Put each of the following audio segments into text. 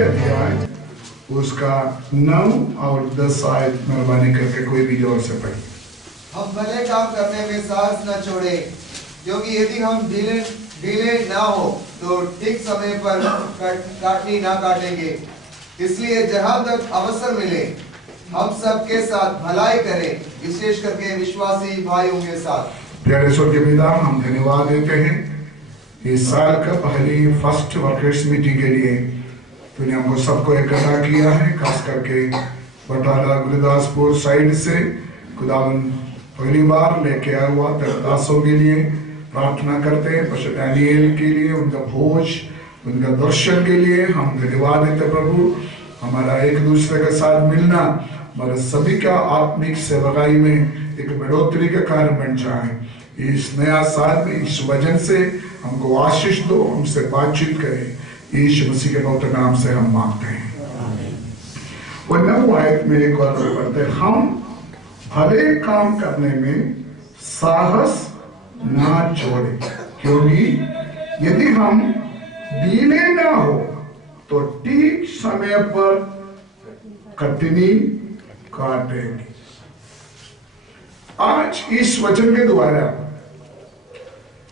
अध्याय उसका 9 और 10 आयत मेहरबानी करके कोई भी जोर से पढ़े। हम भले काम करने में साहस न छोड़े, क्योंकि यदि हम ढीले ना हो तो ठीक समय पर काटनी ना काटेंगे। इसलिए जहां तक अवसर मिले हम सबके साथ भलाई करें, विशेष करके विश्वासी भाइयों के साथ। प्यारे स्वर्गीय पिता, हम धन्यवाद देते हैं इस साल का पहली फर्स्ट वर्कर्स मीटिंग के लिए तूने हमको सबको इकट्ठा किया है, खास करके बटाला गुरदासपुर साइड से खुदावन पहली बार लेके आया हुआ दासों के लिए प्रार्थना करते हैं। पशु डैनियल के लिए, उनका भोज, उनका दर्शन के लिए हम धन्यवाद देते प्रभु। हमारा एक दूसरे के साथ मिलना हमारे सभी का आत्मिक सेवकाई में एक बढ़ोतरी का कारण बन जाए। इस नया साल में इस वजन से हमको आशीष दो, हमसे बातचीत करें। यीशु मसीह के पवित्र नाम से हम मांगते हैं। वो 9 आयत में एक बार पढ़ते हैं, हम भले काम करने में साहस ना छोड़े, क्योंकि यदि हम ढीले ना हो तो ठीक समय पर कटनी काटेंगे। आज इस वचन के द्वारा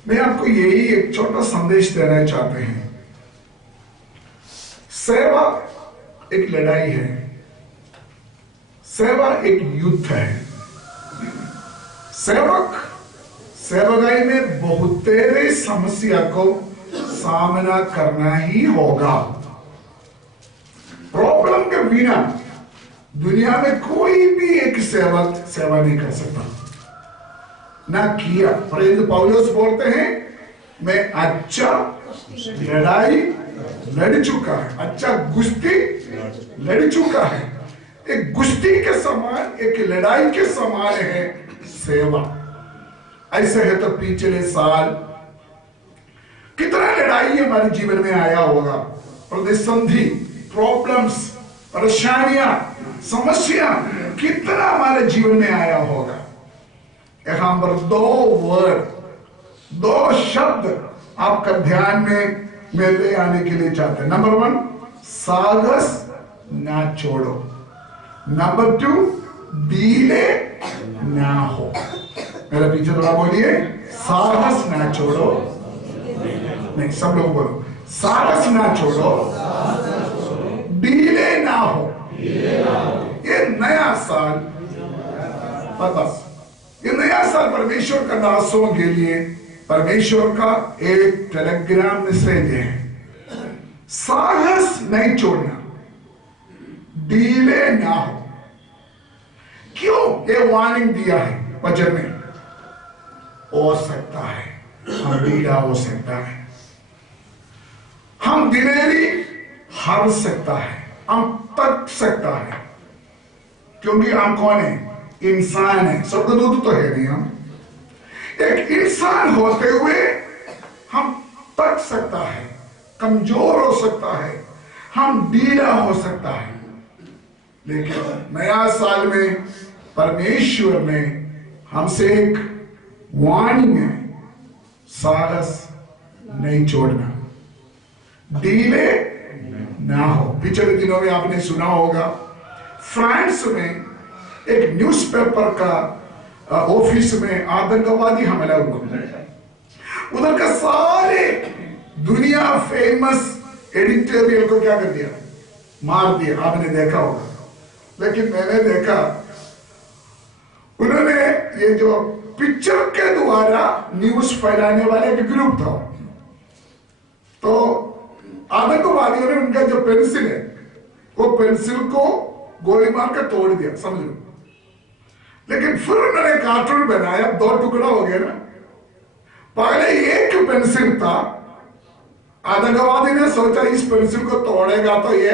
मैं आपको यही एक छोटा संदेश देना चाहते हैं। सेवा एक लड़ाई है, सेवा एक युद्ध है। सेवकाई में बहुत तेरे समस्या को सामना करना ही होगा। प्रॉब्लम के बिना दुनिया में कोई भी एक सेवा नहीं कर सकता, ना किया। प्रेरित पौलुस बोलते हैं, मैं अच्छा लड़ाई लड़ चुका है, अच्छा गुस्ती लड़ चुका है। एक गुस्ती के समान, एक लड़ाई के समान है सेवा। ऐसे है तो पिछले साल कितना लड़ाई हमारे जीवन में आया होगा, प्रतिसंधि, प्रॉब्लम्स, परेशानियां, समस्या कितना हमारे जीवन में आया होगा। यहां पर 2 शब्द आपका ध्यान में ले आने के लिए चाहते हैं। नंबर 1, साहस ना छोड़ो। नंबर 2, ढीले ना हो। मेरा पीछे थोड़ा बोलिए, साहस ना छोड़ो। नहीं, सब लोग बोलो, साहस ना छोड़ो, ढीले ना हो। ये नया साल, बस ये नया साल परमेश्वर का दासों के लिए परमेश्वर का एक टेलीग्राम मैसेज है। साहस नहीं छोड़ना, ढीले ना हो। क्यों ये वार्निंग दिया है वचन में? हो सकता है हम ढीला हो सकता है, हम दिलेरी हार सकता है, हम तक सकता है, क्योंकि हम कौन है? इंसान है, स्वर्गदूत तो है नहीं। हम एक इंसान होते हुए हम तक सकता है, कमजोर हो सकता है, हम ढीला हो सकता है। लेकिन नया साल में परमेश्वर ने हमसे एक वार्निंग है, साहस नहीं छोड़ना, ढीले ना हो। पिछले दिनों में आपने सुना होगा, फ्रांस में एक न्यूज़पेपर का ऑफिस में आतंकवादी हमला हुआ। उधर का सारे दुनिया फेमस एडिटोरियल को क्या कर दिया? मार दिया। आपने देखा होगा। लेकिन मैंने देखा उन्होंने ये जो पिक्चर के द्वारा न्यूज फैलाने वाले एक ग्रुप था, तो आतंकवादियों ने उनका जो पेंसिल है वो पेंसिल को गोली मार कर तोड़ दिया, समझ लो। लेकिन फिर उन्होंने कार्टून बनाया, 2 टुकड़ा हो गया ना। पहले एक पेंसिल था, आतंकवादी ने सोचा इस पेंसिल को तोड़ेगा तो ये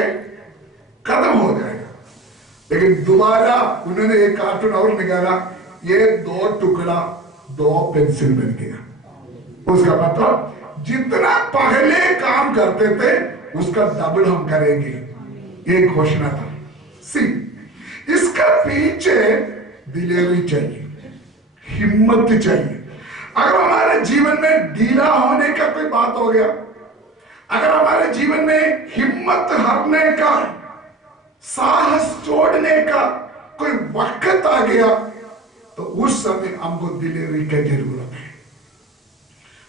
खत्म हो जाएगा। लेकिन दोबारा उन्होंने एक कार्टून और निकाला, ये 2 टुकड़ा 2 पेंसिल बन गया। उसका मतलब जितना पहले काम करते थे उसका डबल हम करेंगे, ये घोषणा था। इसका पीछे दिलेरी चाहिए, हिम्मत चाहिए। अगर हमारे जीवन में ढीला होने का कोई बात हो गया, अगर हमारे जीवन में हिम्मत हारने का, साहस छोड़ने का कोई वक्त आ गया तो उस समय हमको डिलीवरी की जरूरत है।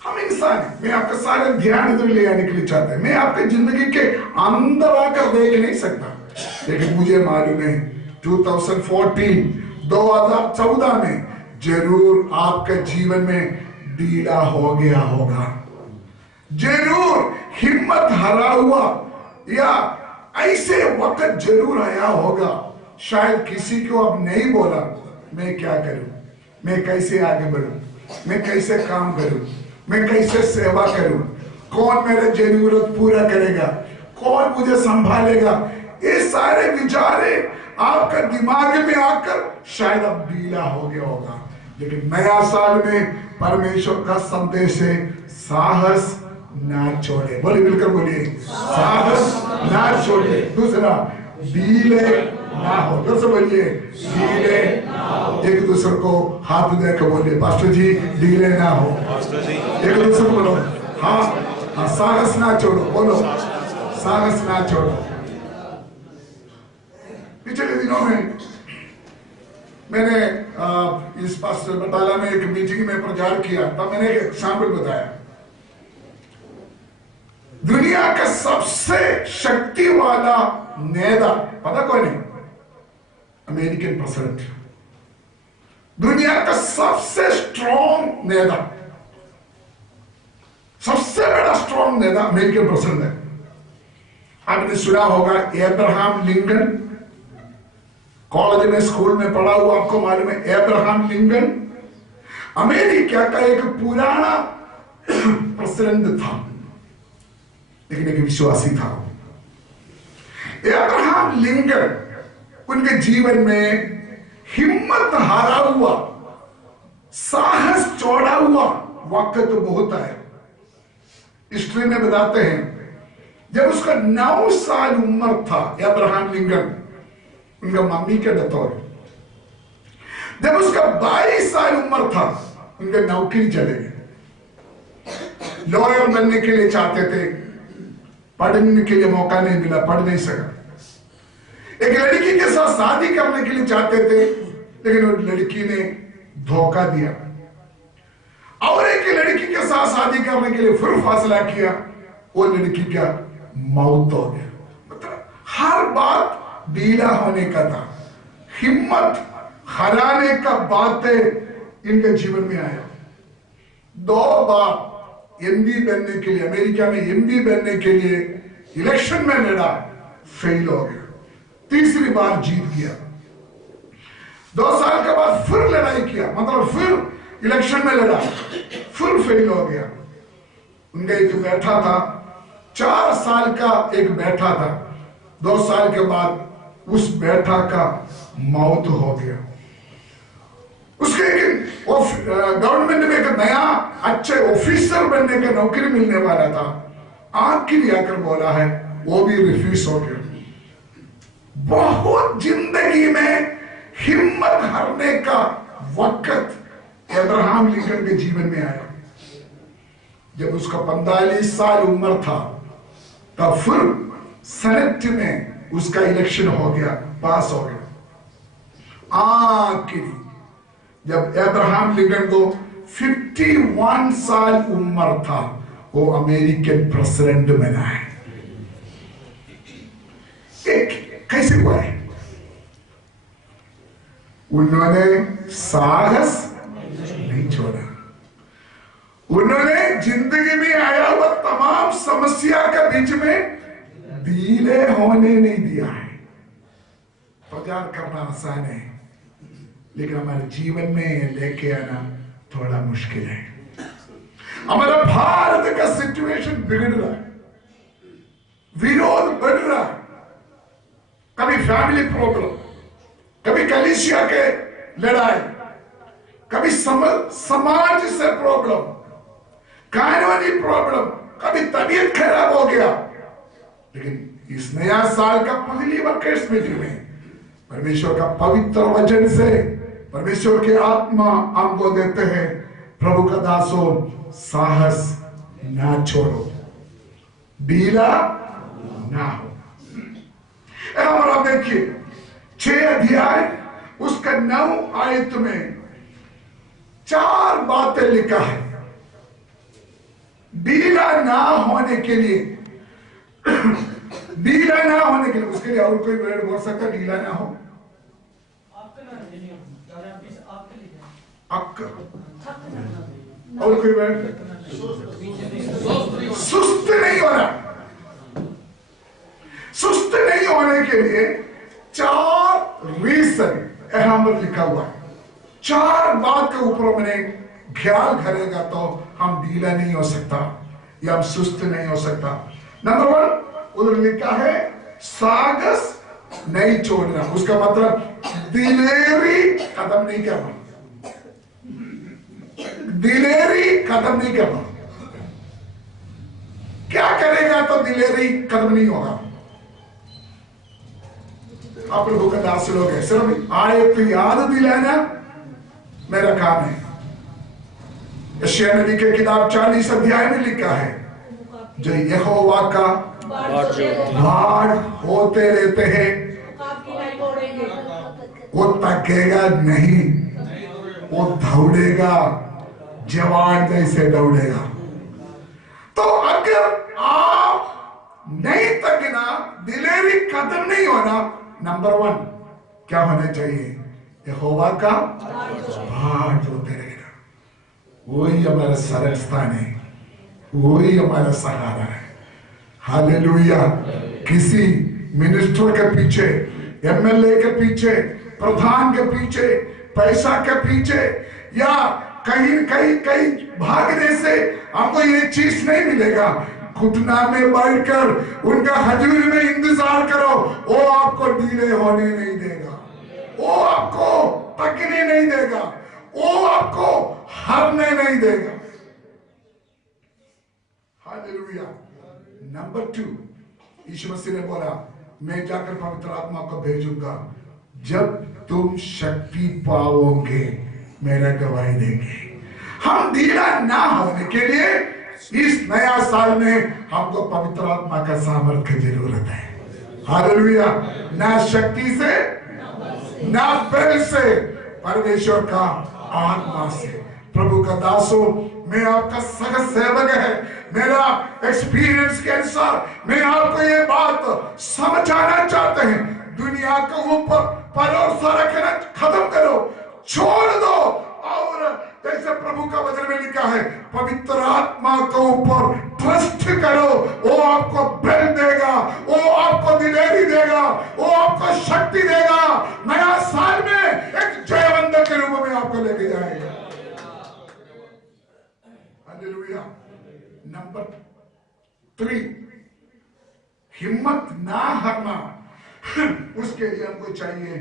हम इंसान हैं। मैं आपका सारे ध्यान इधर ले आने के लिए चाहता है। मैं आपके जिंदगी के अंदर आकर देख नहीं सकता, लेकिन मुझे मालूम है 2014 में जरूर आपके जीवन में ढीला हो गया होगा, जरूर हिम्मत हरा हुआ या ऐसे वक्त जरूर आया होगा। शायद किसी को अब नहीं बोला मैं क्या करूं, मैं कैसे आगे बढ़ूं, मैं कैसे काम करूं, मैं कैसे सेवा करूं, कौन मेरे जरूरत पूरा करेगा, कौन मुझे संभालेगा। ये सारे विचारे आपका दिमाग में आकर शायद अब ढीला हो गया होगा। लेकिन नया साल में परमेश्वर का संदेश है, साहस ना छोड़े। बोले, मिलकर बोलिए, साहस ना छोड़े। दूसरा, ढीले ना हो। दूसरा बोलिए, ढीले। एक दूसरे को हाथ देकर बोलिए, पास्टर जी ढीले ना हो। एक दूसरे को बोलो, हाँ, साहस ना छोड़ो। बोलो, साहस ना छोड़ो। पिछले दिनों में मैंने इस पास्टर बटाला में एक मीटिंग में प्रचार किया, तब मैंने एक एग्जाम्पल बताया। दुनिया का सबसे शक्ति वाला नेता पता कौन है? American president. दुनिया का सबसे स्ट्रॉन्ग नेता, सबसे बड़ा स्ट्रॉन्ग नेता अमेरिकन प्रेसिडेंट है। आपने सुना होगा अब्राहम लिंकन। कॉलेज में, स्कूल में पढ़ा हुआ, आपको मालूम है अब्राहम लिंकन अमेरिका का एक पुराना प्रेसिडेंट था, लेकिन एक विश्वासी था। अब्राहम लिंकन, उनके जीवन में हिम्मत हारा हुआ, साहस छोड़ा हुआ वक्त तो बहुत है। हिस्ट्री में बताते हैं जब उसका 9 साल उम्र था अब्राहम लिंकन, उनका मम्मी का डेथ हो गई। जब उसका 22 साल उम्र था, उनका नौकरी चले गए। लॉयर बनने के लिए चाहते थे, पढ़ने के लिए मौका नहीं मिला, पढ़ नहीं सका। एक लड़की के साथ शादी करने के लिए चाहते थे, लेकिन उस लड़की ने धोखा दिया। और एक लड़की के साथ शादी करने के लिए फिर फैसला किया, वो लड़की का मौत हो गया। मतलब हर बात ढीला होने का था, हिम्मत हराने का बातें इनके जीवन में आया। 2 बार एमपी बनने के लिए, अमेरिका में एमपी बनने के लिए इलेक्शन में लड़ा, फेल हो गया। तीसरी बार जीत गया। 2 साल के बाद फिर लड़ाई किया, मतलब फिर इलेक्शन में लड़ा, फिर फेल हो गया। उनका एक बेटा था, 4 साल का एक बेटा था। 2 साल के बाद उस बेटा का मौत हो गया। उसके गवर्नमेंट में एक नया अच्छे ऑफिसर बनने का नौकरी मिलने वाला था, आखिर आकर बोला है, वो भी रिफ्यूज हो गया। बहुत जिंदगी में हिम्मत हारने का वक्त अब्राहम लिंकन के जीवन में आया। जब उसका 45 साल उम्र था, तब फिर सेनेट में उसका इलेक्शन हो गया, पास हो गया। आखिर जब अब्राहम लिंकन को 51 साल उम्र था, वो अमेरिकन प्रेसिडेंट बना है। कैसे हुआ है? उन्होंने साहस नहीं छोड़ा, उन्होंने जिंदगी में आया हुआ तमाम समस्या के बीच में ढीले होने नहीं दिया है। प्रचार करना आसान है, लेकिन हमारे जीवन में लेके आना थोड़ा मुश्किल है। हमारा भारत का सिचुएशन बिगड़ रहा है, विरोध बढ़ रहा है। कभी फैमिली प्रॉब्लम, कभी कलीसिया के लड़ाई, कभी समाज से प्रॉब्लम, कानूनी प्रॉब्लम, कभी तबीयत खराब हो गया। लेकिन इस नया साल का पहली वर्ष में परमेश्वर का पवित्र वचन से परमेश्वर के आत्मा हमको देते हैं, प्रभु का दासों, साहस ना छोड़ो। ढीला ना हो। और आप देखिए 6 अध्याय उसका 9 आयत में 4 बातें लिखा है ढीला ना होने के लिए। ढीला ना होने के लिए, उसके लिए और कोई वर्ड बोल सकता ढीला ना हो? और कोई वर्ड? सुस्त नहीं होना। सुस्त नहीं होने के लिए 4 रीजन यहां पर लिखा हुआ है। 4 बात के ऊपर मैंने ख्याल करेगा तो हम ढीला नहीं हो सकता या हम सुस्त नहीं हो सकता। नंबर 1 उधर लिखा है साहस नहीं छोड़ना। उसका मतलब दिलेरी खत्म नहीं करना। दिलेरी खत्म नहीं करना। क्या करेगा तो दिलेरी खत्म नहीं होगा। आप लोगों का दास लोग है, सिर्फ आयत याद दिलाना मेरा काम है। यशायाह नबी के किताब 40 अध्याय में लिखा है जो यहोवा का बाढ़ होते रहते हैं वो थकेगा नहीं, वो दौड़ेगा, जवान जैसे दौड़ेगा। तो अगर आप नहीं थकना, दिलेरी खत्म नहीं होना, नंबर 1 क्या होना चाहिए? यहोवा का बाढ़ होते रहेगा। वही हमारा सरल स्थान है, वही हमारा सहारा है। हालेलुया। किसी मिनिस्टर के पीछे, एमएलए के पीछे, प्रधान के पीछे, पैसा के पीछे या कहीं कहीं कहीं भागने से हमको ये चीज नहीं मिलेगा। घुटना में बैठकर उनका हजूर में इंतजार करो, वो आपको ढीले होने नहीं देगा, वो आपको थकने नहीं देगा, वो आपको हारने नहीं देगा। हालेलुया। नंबर 2 यीशु मसीह ने बोला मैं जाकर पवित्र आत्मा को भेजूंगा, जब तुम शक्ति पाओगे मेरा गवाही देंगे। हम ढीला ना होने के लिए इस नया साल में हमको पवित्र आत्मा का सामर्थ्य की जरूरत है। हालेलुया। ना शक्ति से ना बल से, परमेश्वर का आत्मा से। प्रभु का दासो, मैं आपका सख्त सेवक है। मेरा एक्सपीरियंस के अनुसार मैं आपको ये बात समझाना चाहते हैं। दुनिया के ऊपर भरोसा रखना खत्म करो, छोड़ दो। और जैसे प्रभु का वचन में लिखा है, पवित्र आत्मा के ऊपर ट्रस्ट करो, वो आपको बल देगा, वो आपको दिलेरी देगा, वो आपको शक्ति देगा। नया साल में एक जयवंत के रूप में आपको लेके जाएगा। हालेलुया। नंबर 3 हिम्मत ना हारना। उसके लिए हमको चाहिए,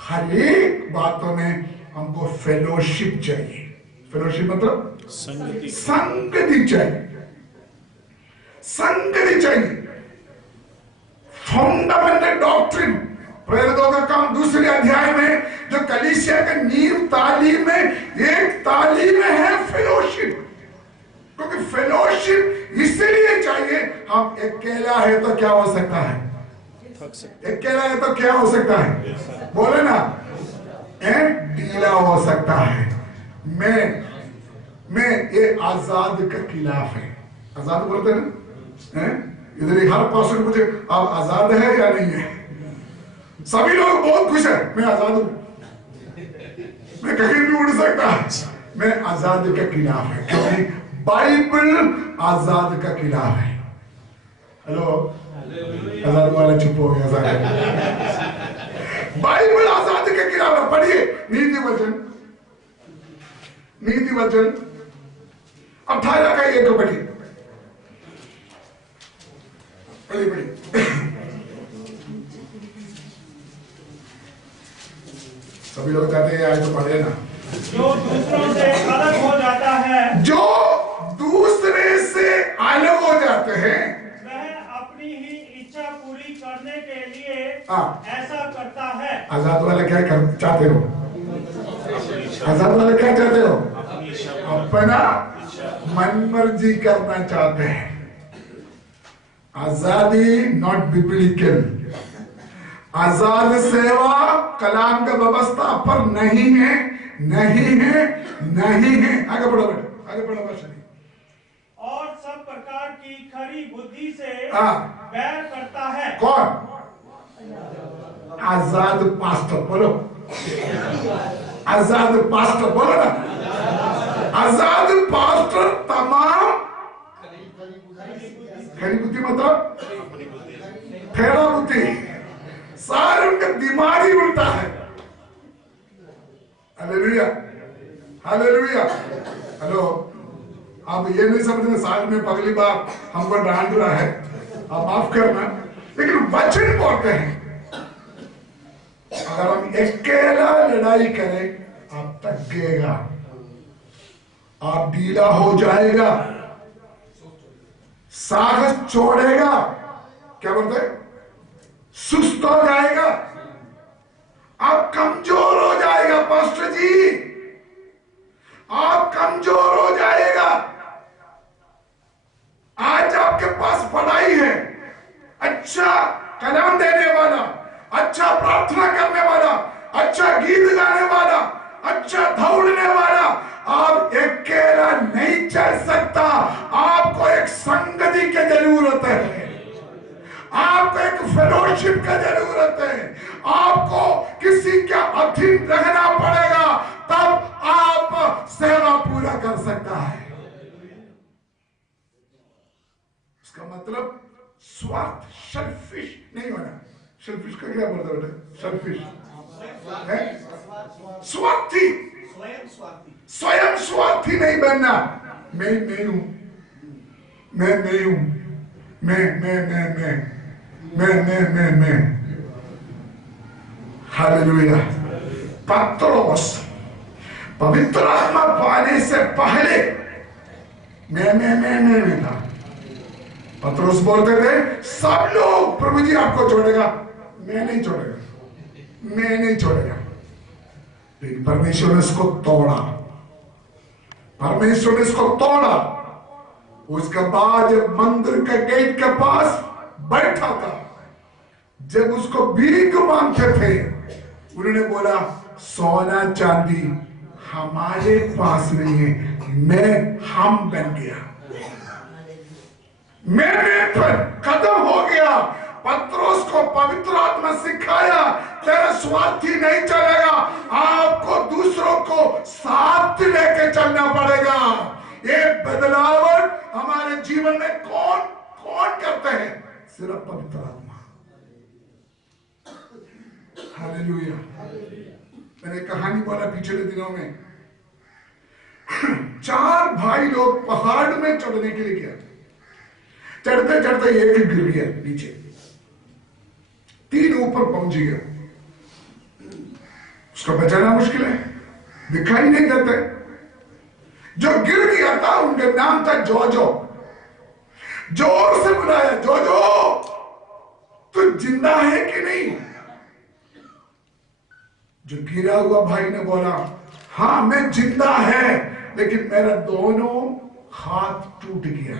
हर एक बातों में हमको फेलोशिप चाहिए। फेलोशिप मतलब संगति चाहिए, संगति चाहिए। फंडामेंटल डॉक्ट्रिन, प्रेरितों का काम 2 अध्याय में जो कलीसिया के नींव तालीम में एक तालीम है फेलोशिप। क्योंकि फेलोशिप इसलिए चाहिए, हम अकेला है तो क्या हो सकता है? अकेला है तो क्या हो सकता है? बोले ना, ढीला हो सकता है। मैं ये आजाद के खिलाफ है। आजाद बोलते हैं इधर हर पास मुझे, आप आजाद है या नहीं है? सभी लोग बहुत खुश है, मैं आजाद हूं, मैं कहीं भी उड़ सकता। मैं आजाद के खिलाफ है, क्योंकि बाइबल आजाद का खिलाफ है। हेलो, आजाद वाला चुप हो गया सारे। बाइबल आजादी के खिलाफ है। पढ़िए नीति वचन 18 का 1 पढ़िए, पढ़िए। सभी लोग चाहते हैं आज तो पढ़े ना। जो दूसरों से अलग हो जाता है, जो दूसरे से अलग हो जाते हैं, वह अपनी ही इच्छा पूरी करने के लिए ऐसा करता है। आजाद वाले क्या चाहते हो? आजाद वाले क्या चाहते हो? अपना मन मर्जी करना चाहते हैं। आजादी नॉट बिब्लिकल। आजाद सेवा कलाम का व्यवस्था पर नहीं है, नहीं है, नहीं है। आगे बढ़ो बेटा, आगे बढ़ो बस। और सब प्रकार की खरी बुद्धि से बैर करता है। कौन? आजाद पास्टर बोलो, आजाद पास्टर बोलो ना। आजाद पास्टर तमाम खरी बुद्धि मतलब फेड़ा बुद्धि, सारे उनका दिमाग ही उल्टा है। Hallelujah, hallelujah. हेलो, आप ये नहीं समझना साल में पगली बार हमको डांट रहा है, आप माफ करना, लेकिन वचन बोलते हैं अगर हम अकेला लड़ाई करें आप थक गएगा, आप ढीला हो जाएगा, साहस छोड़ेगा, क्या बोलते हैं, सुस्त हो जाएगा, आप कमजोर हो जाएगा। पास्टर जी आप कमजोर हो जाएगा। आज आपके पास पढ़ाई है, अच्छा कलाम देने वाला, अच्छा प्रार्थना करने वाला, अच्छा गीत गाने वाला, अच्छा दौड़ने वाला, आप अकेला नहीं चल सकता। आपको एक संगति की जरूरत है, आपको एक फेलोशिप का जरूरत है, आपको किसी के अधीन रहना पड़ेगा, तब आप सेवा पूरा कर सकता है। इसका मतलब स्वार्थ, सेल्फिश नहीं होना। सेल्फिश का क्या बोलता है बेटा? सेल्फिश है स्वार्थी, स्वयं स्वार्थी नहीं बनना। मैं हूं, मैं हूं, मैं। हालेलुया। पत्रोस पवित्र आत्मा पाने से पहले मैं था। पत्रोस बोलते थे सब लोग प्रभु जी आपको छोड़ेगा, मैं नहीं छोड़ेगा, मैं नहीं छोड़ेगा। लेकिन परमेश्वर ने इसको तोड़ा, परमेश्वर ने इसको तोड़ा। उसके बाद जब मंदिर के गेट के पास बैठा था, जब उसको भीख मांगते थे, उन्होंने बोला सोना चांदी हमारे पास नहीं है, हम बन गया, मैं पर खत्म हो गया। पत्रोस को पवित्र आत्मा सिखाया तेरा स्वार्थी नहीं चलेगा, आपको दूसरों को साथ लेके चलना पड़ेगा। ये बदलाव हमारे जीवन में कौन कौन करते हैं? सिर्फ पवित्र आत्मा। हालेलुया। मैंने कहानी बोला पिछले दिनों में, 4 भाई लोग पहाड़ में चढ़ने के लिए गया, चढ़ते चढ़ते एक गिर गया नीचे, 3 ऊपर पहुंच गया। उसको बचाना मुश्किल है, दिखाई नहीं देते। जो गिर गया था उनका नाम था जोजो। जोर से बुलाया, जोजो तू जिंदा है कि नहीं? जो गिरा हुआ भाई ने बोला हाँ मैं जिंदा है, लेकिन मेरा दोनों हाथ टूट गया।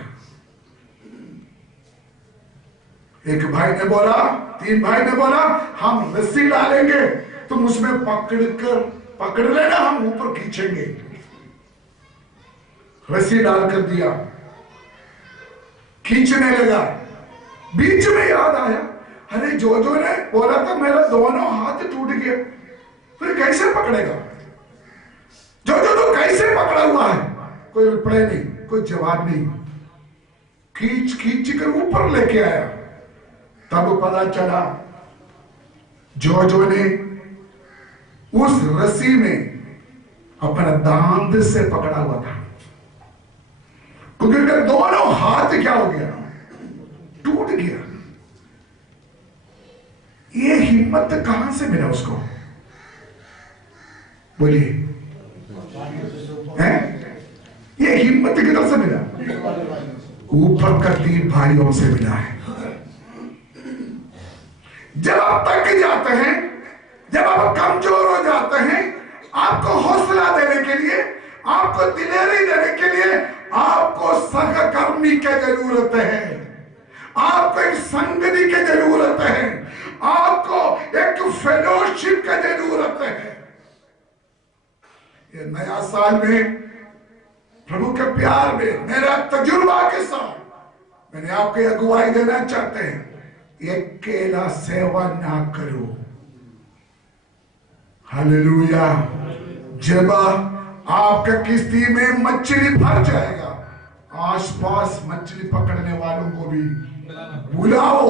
एक भाई ने बोला, 3 भाई ने बोला हम रस्सी डालेंगे, तुम उसमें पकड़ लेना, हम ऊपर खींचेंगे। रस्सी डालकर दिया, खींचने लगा। बीच में याद आया, अरे जोजो ने बोला था मेरा दोनों हाथ टूट गए, फिर कैसे पकड़ेगा? जोजो तो कैसे पकड़ा हुआ है? कोई रिप्लाई नहीं, कोई जवाब नहीं। खींच कर ऊपर लेके आया, तब पता चला जोजो ने उस रस्सी में अपना दांत से पकड़ा हुआ था, क्योंकि दोनों हाथ क्या हो गया? टूट गया। ये हिम्मत कहां से मिला उसको? बोलिए, ये हिम्मत किधर से मिला? ऊपर का 3 भाइयों से मिला है। जब आप थक जाते हैं, जब आप कमजोर हो जाते हैं, आपको हौसला देने के लिए, आपको दिलेरी देने के लिए आपको सहकर्मी की जरूरत है, आपको एक संगति की जरूरत है, आपको एक फेलोशिप की जरूरत है। ये नया साल में प्रभु के प्यार में मेरा तजुर्बा के साथ मैंने आपको अगुवाई देना चाहते हैं, अकेला सेवा ना करो। हालेलुया। जब आपका किश्ती में मछली फंस जाएगा, आसपास मछली पकड़ने वालों को भी बुलाओ,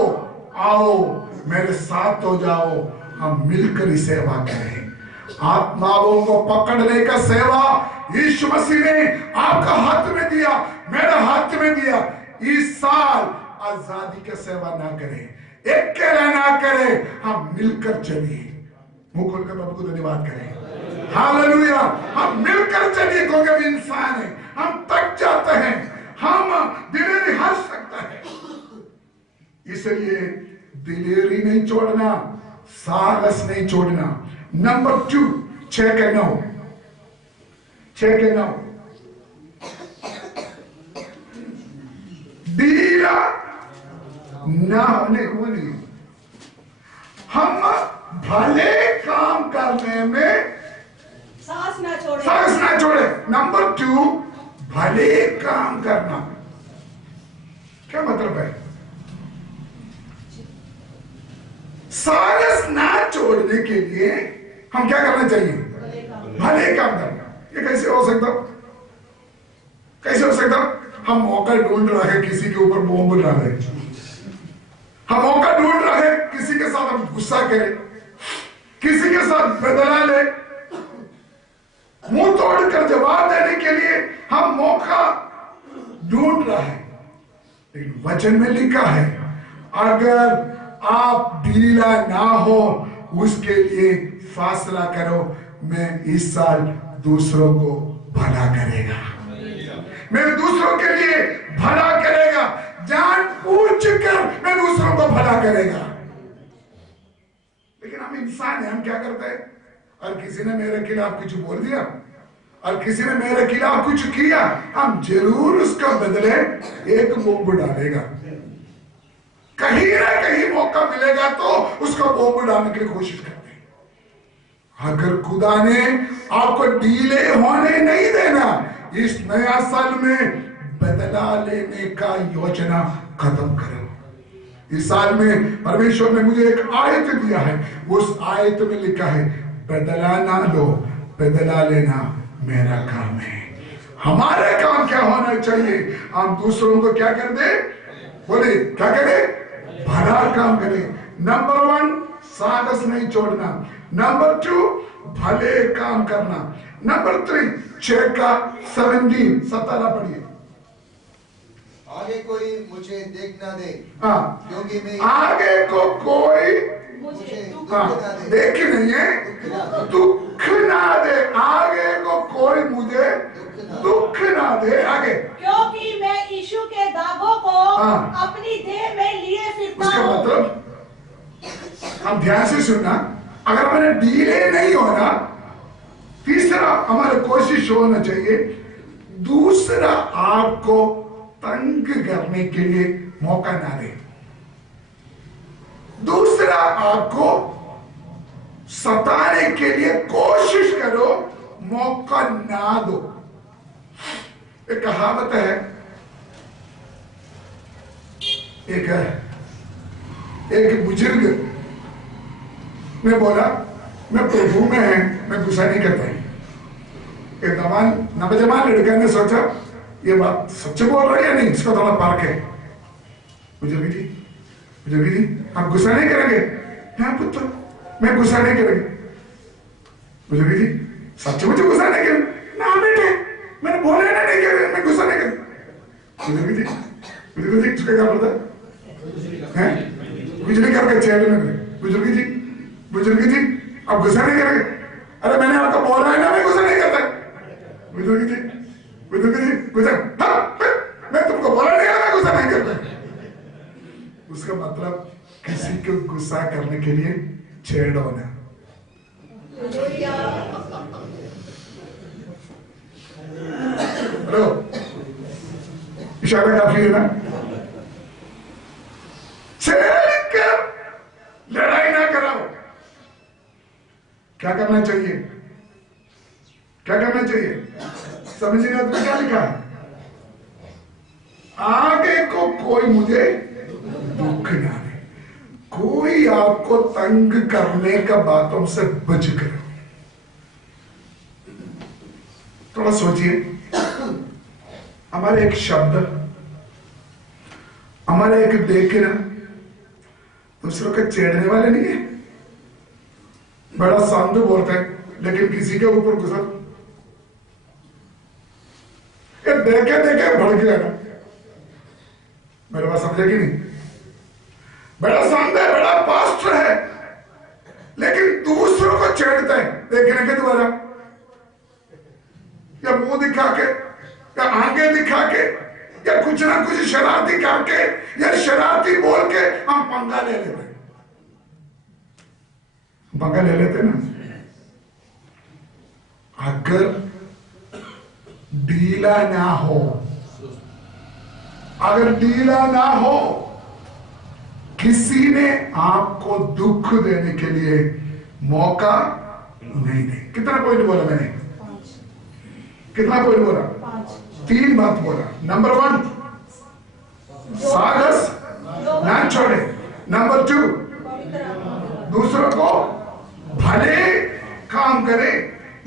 आओ मेरे साथ हो जाओ, हम मिलकर ही सेवा करें। आत्माओं को पकड़ने का सेवा यीशु मसीह ने आपका हाथ में दिया, मेरे हाथ में दिया। इस साल आजादी का सेवा ना करें, अकेला ना करें, हम मिलकर चलिए। मुंह खोलकर प्रभु को धन्यवाद करें। हालेलुया। हम मिलकर चलिए, क्योंकि हम इंसान हैं, हम थक जाते हैं, हम दिलेरी हंस सकता है, इसलिए दिलेरी नहीं छोड़ना, साहस नहीं छोड़ना। नंबर 2, 6 के 9 ढीला ना होने को नहीं। हम भले काम करने में साहस ना छोड़े। नंबर 2, भले काम करना। क्या मतलब है? साहस ना छोड़ने के लिए हम क्या करना चाहिए? भले काम करना। ये कैसे हो सकता? हम मौका ढूंढ रहे हैं किसी के ऊपर बॉम्ब डाले, हम मौका ढूंढ रहे हैं किसी के साथ हम गुस्सा करें, किसी के साथ बदला ले, मुंह तोड़कर जवाब देने के लिए हम मौका ढूंढ रहे हैं। लेकिन वचन में लिखा है, अगर आप ढीला ना हो, उसके लिए फासला करो, मैं इस साल दूसरों को भला करेगा, मैं दूसरों के लिए भला करेगा, जान पूछ कर मैं दूसरों को भला करेगा। लेकिन हम इंसान हैं, हम क्या करते हैं? और किसी ने मेरे खिलाफ कुछ बोल दिया और किसी ने मेरे खिलाफ कुछ किया, हम जरूर उसका बदले एक बॉम्ब डालेगा, कहीं ना कहीं मौका मिलेगा तो उसका बॉम्ब डालने की कोशिश करते हैं। अगर खुदा ने आपको ढीले होने नहीं देना, इस नया साल में बदला लेने का योजना खत्म करो। इस साल में परमेश्वर ने मुझे एक आयत दिया है, उस आयत में लिखा है, बदला ना लो, बदला लेना मेरा काम है। हमारे काम क्या होना चाहिए? हम दूसरों को क्या कर दे? बोले क्या करें? भला काम करें। नंबर 1, साहस नहीं छोड़ना। नंबर 2, भले काम करना। नंबर 3, 6 का 17 पढ़िए। आगे कोई मुझे देख ना दे, हाँ, क्योंकि मैं आगे को कोई मुझे दुख हाँ, ना दे, देख नहीं है, दुख ना दे। आगे को कोई मुझे दुख ना दे। आगे, क्योंकि मैं यीशु के दागों को हाँ, अपनी देह में लिए फिरता उसका हूं। मतलब हम ध्यान से सुनना, अगर मैंने ढीले नहीं होना, तीसरा हमारी कोशिश होना चाहिए, दूसरा आपको तंग करने के लिए मौका ना दे, दूसरा आपको सताने के लिए कोशिश करो, मौका ना दो। एक कहावत है, एक बुजुर्ग ने बोला, मैं प्रभु में है, मैं गुस्सा नहीं करता। एक नौजवान लड़का ने सोचा, ये बात सच्चे बोल रहा है या नहीं, इसको थोड़ा पार्क है। बुजुर्ग जी आप गुस्सा नहीं करेंगे? हाँ पुत्र, मैं गुस्सा नहीं करेंगे। बुजुर्ग जी सच मुझे गुस्सा नहीं करेंगे? ना बेटे, मैंने बोला ना नहीं करेंगे, मैं गुस्सा नहीं करेंगे। बुजुर्ग जी उसका क्या पता है? बिजली करके चैन में। बुजुर्ग जी आप गुस्सा नहीं करेंगे? अरे मैंने आपको बोला है ना, मैं गुस्सा नहीं करता। बुजुर्ग जी गुस्सा, मैं तुमको बोला नहीं, मैं गुस्सा नहीं करता। उसका मतलब किसी को गुस्सा करने के लिए छेड़ो ना। हेलो, इशारा काफी है ना? क्या करना चाहिए? समझिए ना, तो क्या लिखा है? आगे को कोई मुझे दुख ना दे। कोई आपको तंग करने का बातों से बच कर। थोड़ा सोचिए, हमारे एक शब्द, हमारे एक देखना दूसरों के छेड़ने वाले नहीं है। बड़ा साधु बोलता है लेकिन किसी के ऊपर गुस्सा, ये देखे देखे भड़क जाएगा। मेरे बात समझे कि नहीं? बड़ा शानदार है, बड़ा पास्टर है, लेकिन दूसरों को छेड़ता है देखने के द्वारा, या मुंह दिखा के, या आगे दिखा के, या कुछ ना कुछ शरारती करके, या शरारती बोल के हम पंगा ले लेते। पंगा ले लेते ना। अगर ढीला ना हो, अगर ढीला ना हो, किसी ने आपको दुख देने के लिए मौका नहीं दे। कितना पॉइंट बोला मैंने? कितना पॉइंट बोला? 3 बात बोला। नंबर 1, साहस ना छोड़े। नंबर 2, दूसरों को भले काम करे।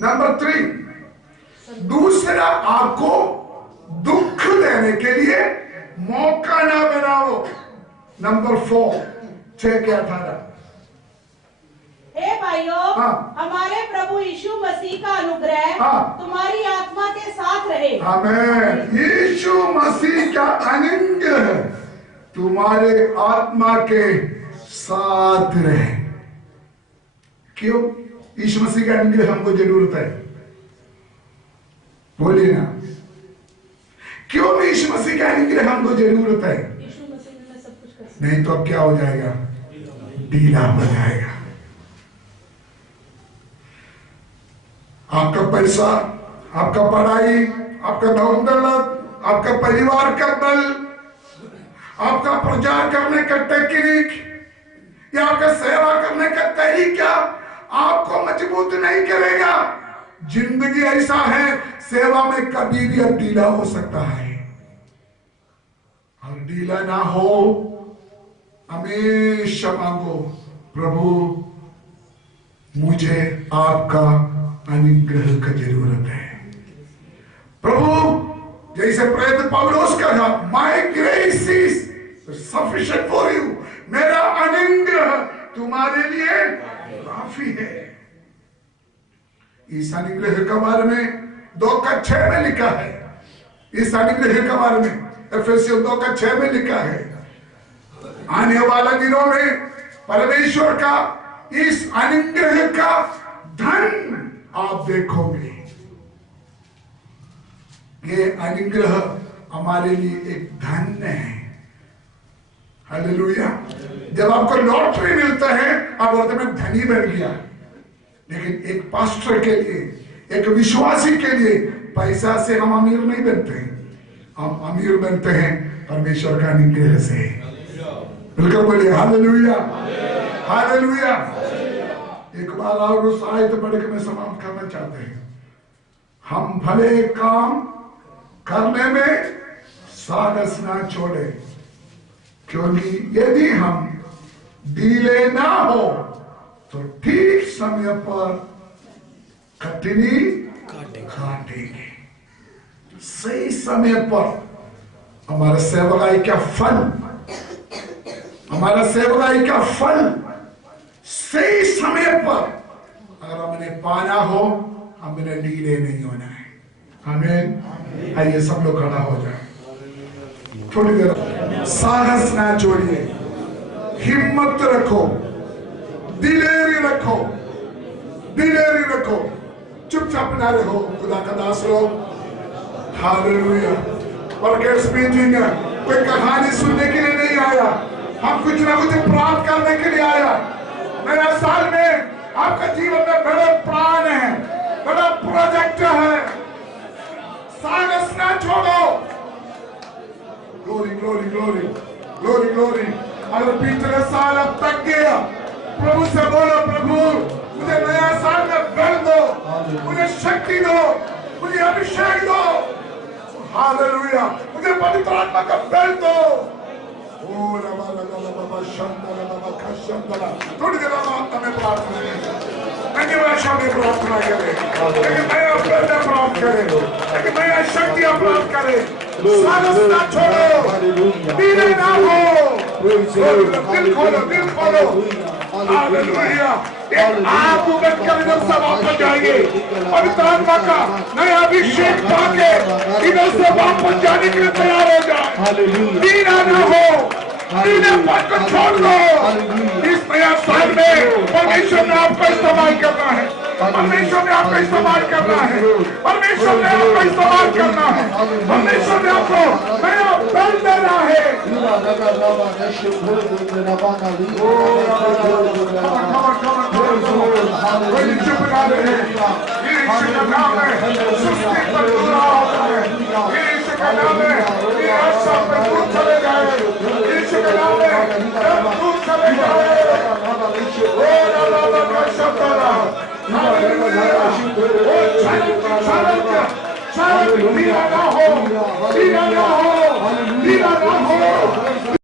नंबर 3, दूसरा आपको दुख देने के लिए मौका ना बनाओ। नंबर 4, 6 के 18। हे भाइयों, हमारे प्रभु यीशु मसीह का अनुग्रह तुम्हारी आत्मा के साथ रहे। आमीन। यीशु मसीह का अनुग्रह तुम्हारे आत्मा के साथ रहे। क्यों? यीशु मसीह का अनुग्रह हमको जरूरत है। बोलिए ना, क्यों यीशु मसीह का अनुग्रह हमको जरूरत है? यीशु मसीह में सब कुछ कर सकते। नहीं तो अब क्या हो जाएगा? ढीला हो जाएगा। आपका पैसा, आपका पढ़ाई, आपका धन दौलत, आपका परिवार का बल, आपका प्रचार करने का टेक्निक, या आपका सेवा करने का तरीका आपको मजबूत नहीं करेगा। जिंदगी ऐसा है, सेवा में कभी भी अब ढीला हो सकता है। और ढीला ना हो, हमेशा मांगो, प्रभु मुझे आपका अनुग्रह का जरूरत है। प्रभु, जैसे प्रेरित पौलुस का था, my grace is sufficient for you. मेरा अनुग्रह तुम्हारे लिए काफी है। इस अनुग्रह के बारे में 2:6 में लिखा है। इस अनुग्रह के बारे में एफेसियों 2:6 में लिखा है, आने वाले दिनों में परमेश्वर का इस अनुग्रह का धन आप देखोगे। ये अनुग्रह हमारे लिए एक धन है। हालेलुया। जब आपको लॉटरी मिलता है, आप बोलते मैं धनी बन गया। लेकिन एक पास्टर के लिए, एक विश्वासी के लिए पैसा से हम अमीर नहीं बनते। हम अमीर बनते हैं परमेश्वर का अनुग्रह से। बिल्कुल बोलिए हालेलुया, हालेलुया। एक बार और उस आयत पढ़ के मैं समाप्त करना चाहते हैं। हम भले काम करने में साहस ना छोड़े, क्योंकि यदि हम ढीले ना हो तो ठीक समय पर कटनी काटेंगे। सही समय पर हमारा सेवकाई का फल, हमारा सेवकाई का फल सही समय पर अगर हमने पाना हो, हमने ढीले नहीं होना है। आमीन। आइए सब लोग खड़ा हो जाए। थोड़ी देर साहस ना छोड़िए, हिम्मत रखो, दिलेरी रखो, दिलेरी रखो, चुपचाप ना रहो। खुदा का दास लोग, हालेलुया। वर्कर्स मीटिंग कोई कहानी सुनने के लिए नहीं आया, हम कुछ ना कुछ प्राप्त करने के लिए आया। नया साल में आपका जीवन में बड़ा प्लान है, बड़ा प्रोजेक्ट है। साहस ना छोड़ो। Glory glory glory glory glory. अगर पिछले साल अब तक गया, प्रभु से बोलो, प्रभु मुझे नया साल में बल दो, मुझे शक्ति दो, मुझे अभिषेक दो। हालेलुया, मुझे पवित्र आत्मा का बल दो। ओ रबा रबा रबा शंदला रबा खशंदला, थोड़ी देर आत्मा में प्रार्थना करें, मैं भाषा में प्रार्थना करें, एक नया बल प्राप्त करें, एक नया शक्ति प्राप्त करें। सारस ना छोड़ो, पीने ना हो, दिल खोलो, दिल खोलो। हालेलुया, एक आग उगल कर इधर से वापस जाएंगे, पवित्र आत्मा का नया अभिषेक पाके इधर से वापस जाने के लिए तैयार हो जाए। पीना ना हो, पीने पर को छोड़ दो। इस नया साल में परमेश्वर ने आपको इस्तेमाल करना है, परमेश्वर ने आपको इस्तेमाल करना है, परमेश्वर ने आपको इस्तेमाल करना है, परमेश्वर ने आपको नया बल देना है। Pira na ho,